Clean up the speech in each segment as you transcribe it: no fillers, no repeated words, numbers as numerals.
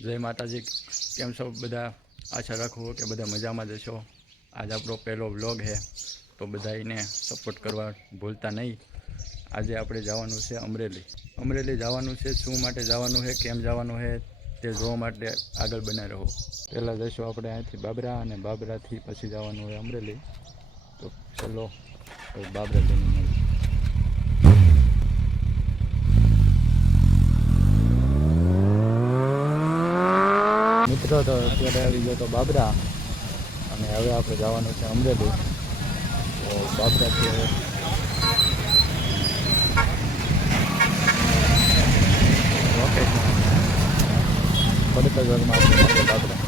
જય માતાજી, કેમ છો બધા? આશા રાખું કે બધા મજામાં જ હશો। આજ આપણો પહેલો વ્લોગ છે, તો બધાને સપોર્ટ કરવા ભૂલતા નહીં। આજે આપણે જવાનું છે અમરેલી જવાનું છે। શું માટે જવાનું છે, કેમ જવાનું છે તે જોવા માટે આગળ બના રહો। પહેલાં જઈશું આપણે અહીંથી બાબરા, અને બાબરાથી પછી જવાનું હોય અમરેલી। તો ચલો બાબરા જઈને મળીએ। મિત્રો તો અત્યારે આવી ગયો તો બાબરા, અને હવે આપણે જવાનું છે અમરેલી। તો બાબરાથી હવે લોકેશન થોડીક જ વારમાં આપણે મળીએ બાબરા।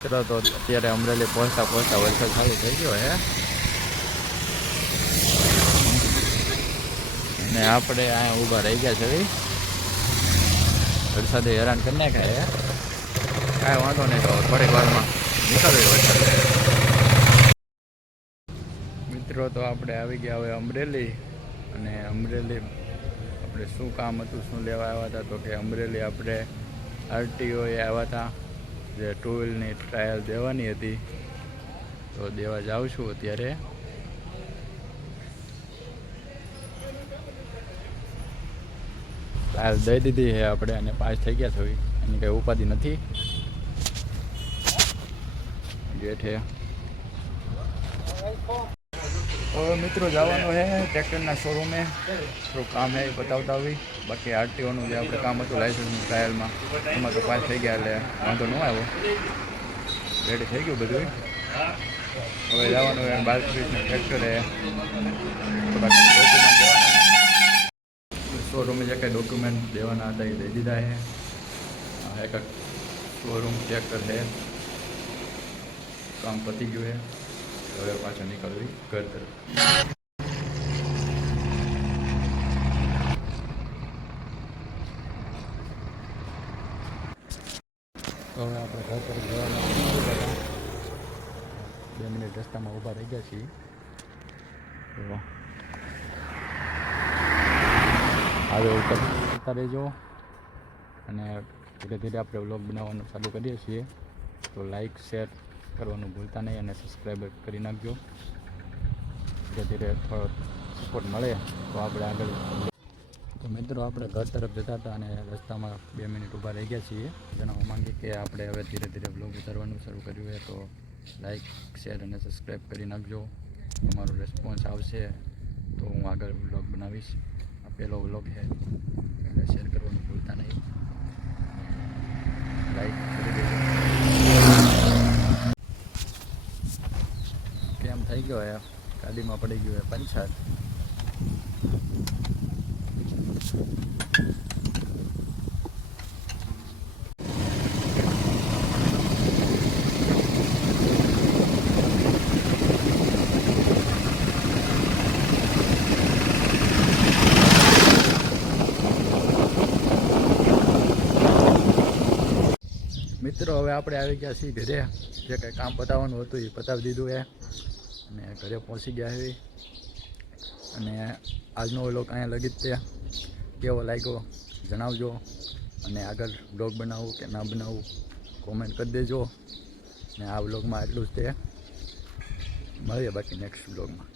મિત્રો તો અત્યારે અમરેલી પહોંચતા વરસાદ ચાલુ થઈ ગયો છે, ને આપણે અહીંયા ઊભા રહી ગયા છે। વરસાદે હેરાન કરી નાખ્યા છે, કાંઈ વાંધો નહીં, તો થોડીક વારમાં નીકળવી વરસાદ। મિત્રો તો આપણે આવી ગયા હવે અમરેલી, અને અમરેલી આપણે શું કામ હતું, શું લેવા આવ્યા હતા, તો કે અમરેલી આપણે આરટીઓએ આવ્યા હતા, જે 2 વ્હીલની ટ્રાયલ દેવાની હતી, તો દેવા જાઉં છું અત્યારે। ટ્રાયલ દઈ દીધી છે આપણે, અને પાસ થઈ ગયા છે, એની કંઈ ઉપાધિ નથી। ગેટ છે। હવે મિત્રો જવાનું છે ટ્રેક્ટરના શોરૂમે, થોડું કામ છે એ બતાવતા હોય। બાકી આરટીઓનું જે આપણે કામ હતું લાઇસન્સનું ટ્રાયલમાં, એમાં તો પાસ થઈ ગયા, એટલે વાંધો ન આવ્યો, રેડી થઈ ગયું બધું। હવે જવાનું છે બાલકૃષ્ણ ટ્રેક્ટરે, શોરૂમે જે કંઈ ડોક્યુમેન્ટ દેવાના હતા એ દઈ દીધા છે। એક શોરૂમ ટ્રેક્ટર છે, કામ પતી ગયું છે, હવે પાછળ નીકળવી ઘર તરફ। હવે આપણે ઘર તરફ જવાના 2 મિનિટ રસ્તામાં ઊભા રહી ગયા છીએ। તો હવે ઉતરતા રહેજો, અને ધીરે ધીરે આપણે વ્લોગ બનાવવાનું ચાલુ કરીએ છીએ। તો લાઈક શેર કરવાનું ભૂલતા નહીં, અને સબસ્ક્રાઈબ કરી નાખજો। ધીરે ધીરે થોડો સપોર્ટ મળે તો આપણે આગળ। તો મિત્રો આપણે ઘર તરફ જતા હતા, અને રસ્તામાં 2 મિનિટ ઊભા રહી ગયા છીએ। જણાવવા માંગીએ કે આપણે હવે ધીરે ધીરે બ્લોગ ઉતારવાનું શરૂ કર્યું છે, તો લાઈક શેર અને સબસ્ક્રાઈબ કરી નાખજો। તમારો રિસ્પોન્સ આવશે તો હું આગળ બ્લોગ બનાવીશ। આ પહેલો વ્લોગ છે, એટલે શેર કરવાનું ભૂલતા નહીં, લાઈક કરી દેજો। કેમ થઈ ગયો યાર, ગાડીમાં પડી ગયું છે પંચર। મિત્રો હવે આપણે આવી ગયા છીએ ઘરે, જે કંઈ કામ પતાવવાનું હતું એ પતાવી દીધું છે, અને ઘરે પહોંચી ગયા છે। અને આજનો વ્લોગ અહીંયા લગી જ તે, કેવો લાગ્યો જણાવજો, અને આગળ વ્લોગ બનાવવું કે ના બનાવવું કોમેન્ટ કરી દેજો। ને આ વ્લોગમાં એટલું જ તે, મળીએ બાકી નેક્સ્ટ વ્લોગમાં।